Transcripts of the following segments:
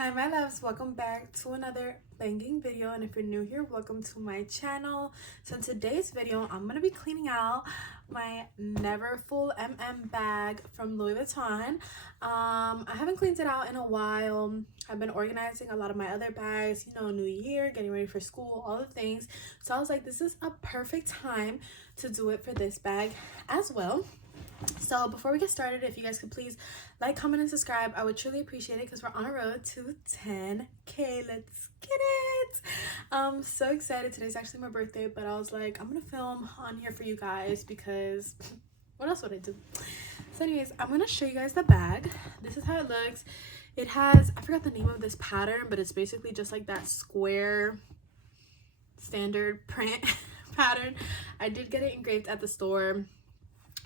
Hi my loves, welcome back to another banging video, and if you're new here, welcome to my channel. So in today's video I'm going to be cleaning out my Neverfull MM bag from Louis Vuitton. I haven't cleaned it out in a while. I've been organizing a lot of my other bags, you know, new year, getting ready for school, all the things. So I was like, this is a perfect time to do it for this bag as well. So before we get started, if you guys could please like, comment, and subscribe, I would truly appreciate it because we're on a road to 10K. Let's get it. I'm so excited. Today's actually my birthday, but I was like, I'm gonna film on here for you guys because what else would I do? So anyways, I'm gonna show you guys the bag. This is how it looks. It has, I forgot the name of this pattern, but it's basically just like that square standard print pattern. I did get it engraved at the store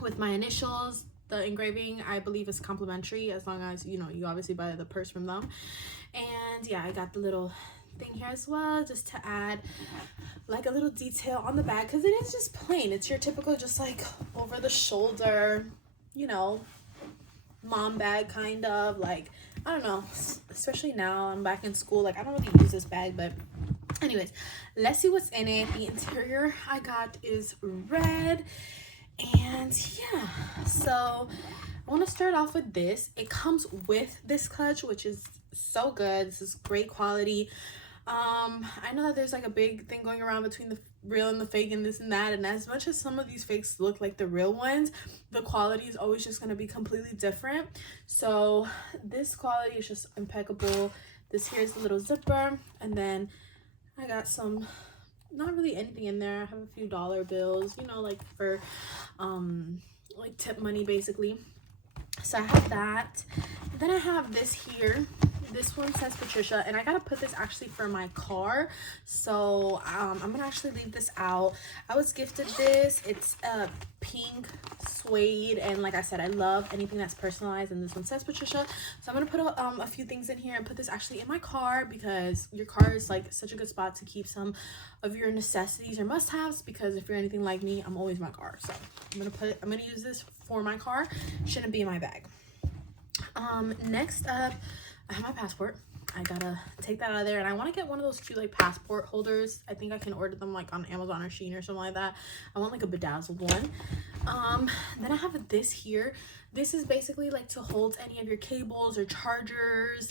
with my initials. The engraving, I believe, is complimentary as long as, you know, you obviously buy the purse from them. And yeah, I got the little thing here as well, just to add like a little detail on the bag, because it is just plain. It's your typical just like over the shoulder, you know, mom bag, kind of like, I don't know, especially now I'm back in school, like I don't really use this bag. But anyways, let's see what's in it. The interior I got is red. And yeah, so I want to start off with this. It comes with this clutch, which is so good. This is great quality. I know that there's like a big thing going around between the real and the fake and this and that, and as much as some of these fakes look like the real ones, the quality is always just going to be completely different. So this quality is just impeccable. This here is the little zipper, and then I got some, not really anything in there. I have a few dollar bills, you know, like for like tip money basically. So I have that. And then I have this here. This one says Patricia, and I gotta put this actually for my car, so I'm gonna actually leave this out. I was gifted this. It's a pink suede, and like I said, I love anything that's personalized, and this one says Patricia. So I'm gonna put a few things in here and put this actually in my car, because your car is like such a good spot to keep some of your necessities or must-haves, because if you're anything like me, I'm always in my car. So I'm gonna use this for my car. Shouldn't be in my bag. Next up, I have my passport. I gotta take that out of there, and I want to get one of those cute like passport holders. I think I can order them like on Amazon or Shein or something like that. I want like a bedazzled one. Then I have this here. This is basically like to hold any of your cables or chargers,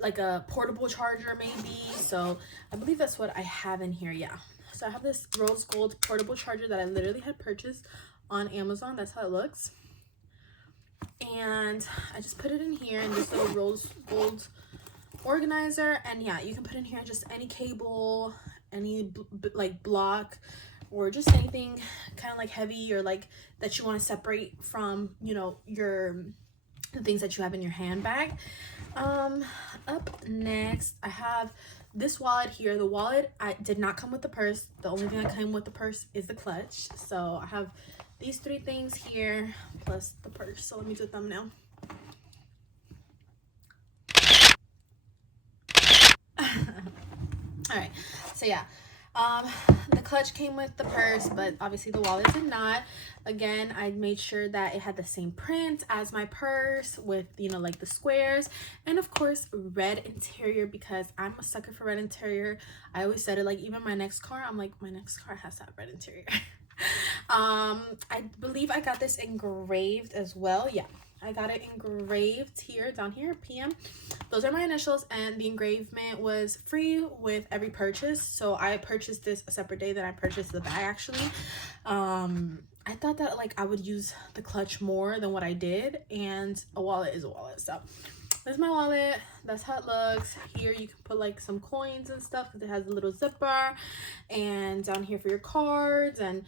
like a portable charger maybe. So I believe that's what I have in here. Yeah, so I have this rose gold portable charger that I literally had purchased on Amazon. That's how it looks. And I just put it in here in this little rose gold organizer. And yeah, you can put in here just any cable, any like block, or just anything kind of like heavy or like that you want to separate from, you know, the things that you have in your handbag. Up next, I have this wallet here. The wallet, I did not come with the purse. The only thing that came with the purse is the clutch. So I have these three things here plus the purse. So let me do a thumbnail. All right, so yeah, the clutch came with the purse, but obviously the wallet did not. Again, I made sure that it had the same print as my purse with, you know, like the squares, and of course red interior, because I'm a sucker for red interior. I always said it, like even my next car, I'm like, my next car has to have red interior. I believe I got this engraved as well. Yeah, I got it engraved here, down here, PM. Those are my initials, and the engravement was free with every purchase. So I purchased this a separate day than I purchased the bag actually. I thought that like I would use the clutch more than what I did, and a wallet is a wallet. So this is my wallet. That's how it looks. Here you can put like some coins and stuff because it has a little zipper, and down here for your cards, and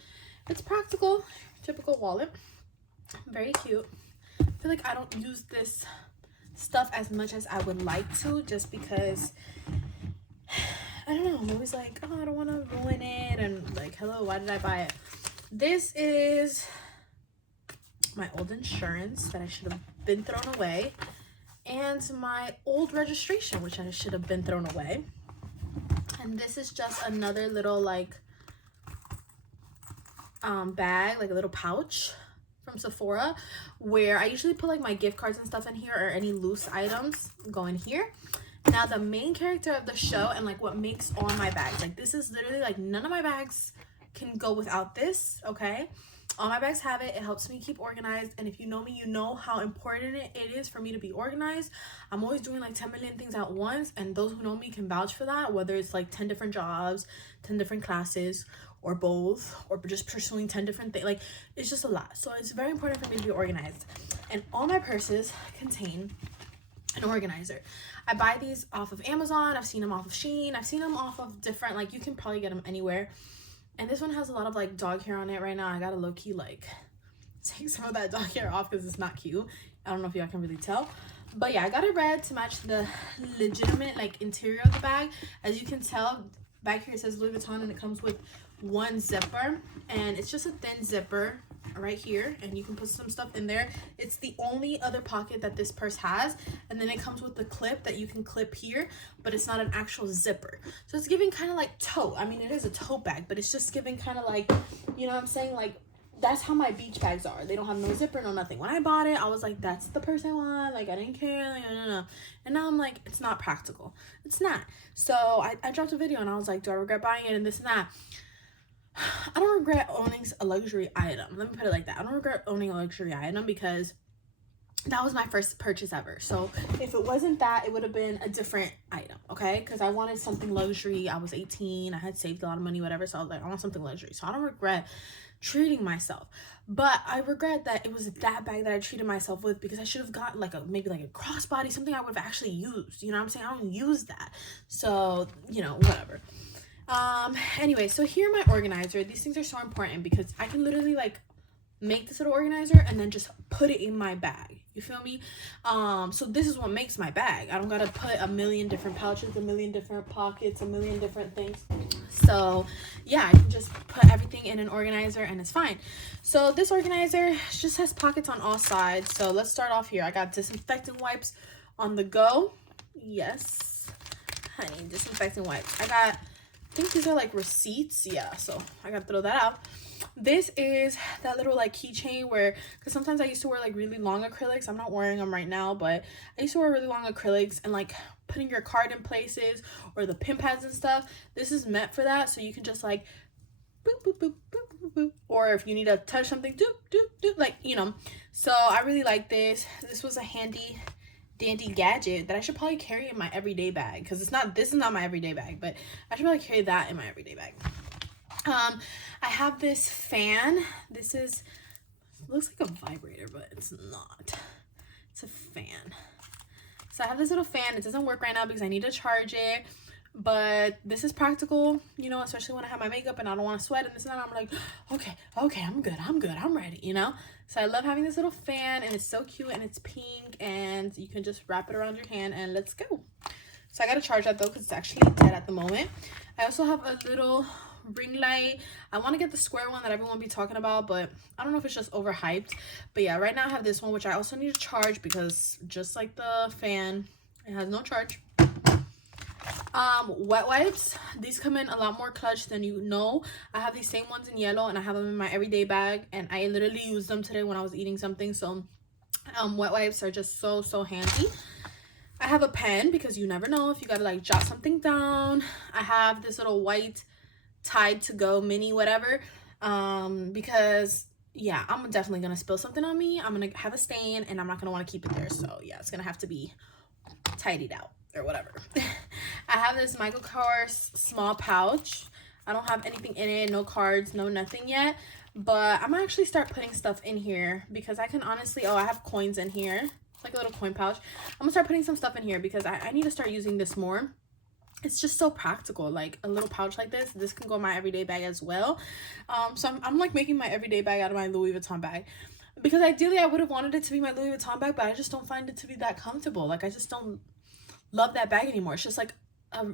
it's practical, typical wallet. Very cute. I feel like I don't use this stuff as much as I would like to, just because I don't know, I'm always like, oh, I don't want to ruin it, and like, hello, why did I buy it? This is my old insurance that I should have been thrown away, and my old registration, which I should have been thrown away. And this is just another little like bag, like a little pouch from Sephora, where I usually put like my gift cards and stuff in here, or any loose items go in here. Now the main character of the show, and like what makes all my bags, like this is literally like none of my bags can go without this, okay? All my bags have it. It helps me keep organized, and if you know me, you know how important it is for me to be organized. I'm always doing like 10 million things at once, and those who know me can vouch for that, whether it's like 10 different jobs, 10 different classes, or both, or just pursuing 10 different things. Like, it's just a lot. So it's very important for me to be organized, and all my purses contain an organizer. I buy these off of Amazon. I've seen them off of Shein. I've seen them off of different, like, you can probably get them anywhere. And this one has a lot of like dog hair on it right now. I gotta low-key like take some of that dog hair off because it's not cute. I don't know if y'all can really tell, but yeah, I got it red to match the legitimate like interior of the bag. As you can tell, back here it says Louis Vuitton, and it comes with one zipper, and it's just a thin zipper right here, and you can put some stuff in there. It's the only other pocket that this purse has, and then it comes with the clip that you can clip here, but it's not an actual zipper. So it's giving kind of like tote. I mean, it is a tote bag, but it's just giving kind of like, you know what I'm saying, like that's how my beach bags are. They don't have no zipper, no nothing. When I bought it, I was like, that's the purse I want. Like, I didn't care. Like, no. And now I'm like, it's not practical. It's not. So I dropped a video and I was like, do I regret buying it and this and that? I don't regret owning a luxury item. Let me put it like that. I don't regret owning a luxury item because that was my first purchase ever. So if it wasn't that, it would have been a different item, okay? Because I wanted something luxury. I was 18. I had saved a lot of money, whatever. So I was like, I want something luxury. So I don't regret treating myself. But I regret that it was that bag that I treated myself with, because I should have gotten like maybe like a crossbody, something I would have actually used. You know what I'm saying? I don't use that. So, you know, whatever. Anyway, so here my organizer. These things are so important because I can literally like make this little organizer and then just put it in my bag. You feel me? So this is what makes my bag. I don't gotta put a million different pouches, a million different pockets, a million different things. So yeah, I can just put everything in an organizer and it's fine. So this organizer just has pockets on all sides. So let's start off here. I got disinfectant wipes on the go. Yes, honey, disinfectant wipes. I think these are like receipts. Yeah, so I gotta throw that out. This is that little like keychain where, because sometimes I used to wear like really long acrylics. I'm not wearing them right now, but I used to wear really long acrylics and like putting your card in places or the pin pads and stuff. This is meant for that, so you can just like boop boop boop boop boop boop, or if you need to touch something, doop doop doop, like, you know. So I really like this. This was a handy dandy gadget that I should probably carry in my everyday bag, because this is not my everyday bag, but I should probably carry that in my everyday bag. I have this fan. This looks like a vibrator, but it's not. It's a fan. So I have this little fan. It doesn't work right now because I need to charge it, but this is practical, you know, especially when I have my makeup and I don't want to sweat and this and that. I'm like, okay, I'm good, I'm ready, you know. So I love having this little fan, and it's so cute, and it's pink, and you can just wrap it around your hand and let's go. So I gotta charge that though because it's actually dead at the moment. I also have a little ring light. I want to get the square one that everyone be talking about, but I don't know if it's just overhyped. But yeah, right now I have this one, which I also need to charge because just like the fan, it has no charge. Wet wipes. These come in a lot more clutch than you know. I have these same ones in yellow, and I have them in my everyday bag, and I literally used them today when I was eating something. So wet wipes are just so handy. I have a pen because you never know if you gotta like jot something down. I have this little white Tide to go mini whatever, because yeah, I'm definitely gonna spill something on me. I'm gonna have a stain and I'm not gonna want to keep it there. So yeah, it's gonna have to be tidied out or whatever. I have this Michael Kors small pouch. I don't have anything in it, no cards, no nothing yet, but I'm gonna actually start putting stuff in here because I can honestly, I have coins in here, like a little coin pouch. I'm gonna start putting some stuff in here because I need to start using this more. It's just so practical, like a little pouch like this can go in my everyday bag as well. So I'm like making my everyday bag out of my Louis Vuitton bag, because ideally I would have wanted it to be my Louis Vuitton bag, but I just don't find it to be that comfortable. Like, I just don't love that bag anymore. It's just like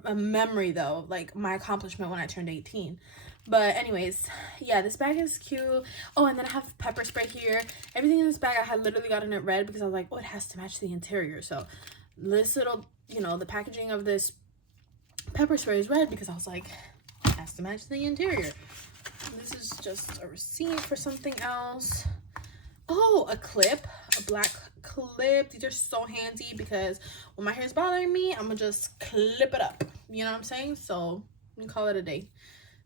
a memory though, like my accomplishment when I turned 18. But anyways, yeah, this bag is cute. Oh, and then I have pepper spray here. Everything in this bag I had literally gotten it red because I was like, oh, it has to match the interior. So this little, you know, the packaging of this pepper spray is red because I was like, it has to match the interior. This is just a receipt for something else. Oh, a clip, a black clip. These are so handy because when my hair is bothering me, I'm gonna just clip it up. You know what I'm saying? So we call it a day.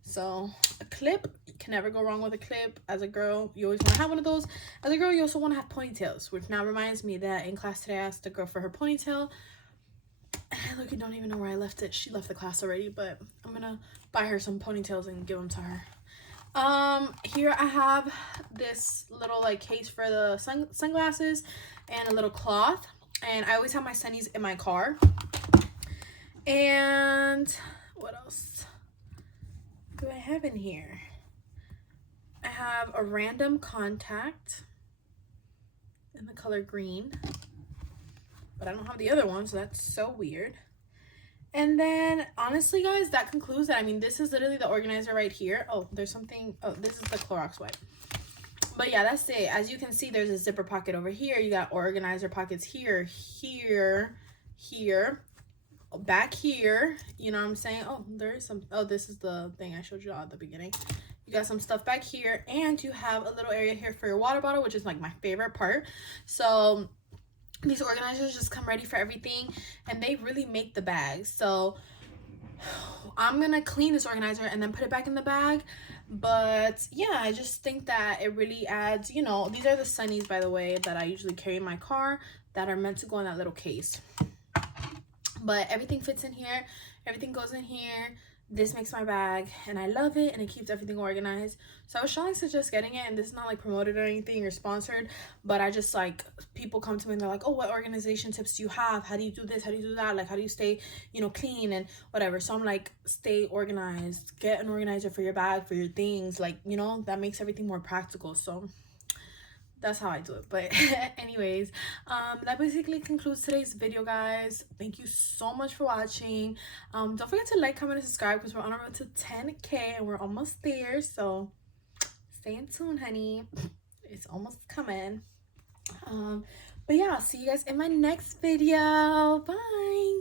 So a clip, you can never go wrong with a clip. As a girl, you always want to have one of those. As a girl, you also want to have ponytails, which now reminds me that in class today I asked the girl for her ponytail. Look, I don't even know where I left it. She left the class already, but I'm gonna buy her some ponytails and give them to her. Here I have this little like case for the sunglasses and a little cloth, and I always have my sunnies in my car. And what else do I have in here? I have a random contact in the color green, but I don't have the other one, so that's so weird. And then honestly guys, that concludes it. I mean, this is literally the organizer right here. Oh, there's something. Oh, this is the Clorox wipe. But yeah, that's it. As you can see, there's a zipper pocket over here. You got organizer pockets here, here, here, back here. You know what I'm saying? Oh, there is some. Oh, this is the thing I showed you at the beginning. You got some stuff back here, and you have a little area here for your water bottle, which is like my favorite part. So these organizers just come ready for everything, and they really make the bag. So I'm gonna clean this organizer and then put it back in the bag. But yeah, I just think that it really adds, you know, these are the sunnies, by the way, that I usually carry in my car that are meant to go in that little case. But everything fits in here, everything goes in here. This makes my bag, and I love it, and it keeps everything organized. So I was strongly suggest getting it, and this is not like promoted or anything or sponsored, but I just like, people come to me and they're like, oh, what organization tips do you have? How do you do this? How do you do that? Like, how do you stay, you know, clean and whatever? So I'm like, stay organized, get an organizer for your bag, for your things, like, you know, that makes everything more practical. So that's how I do it. But anyways, that basically concludes today's video, guys. Thank you so much for watching. Don't forget to like, comment, and subscribe because we're on our road to 10K and we're almost there. So stay in tune, honey. It's almost coming. But yeah, I'll see you guys in my next video. Bye.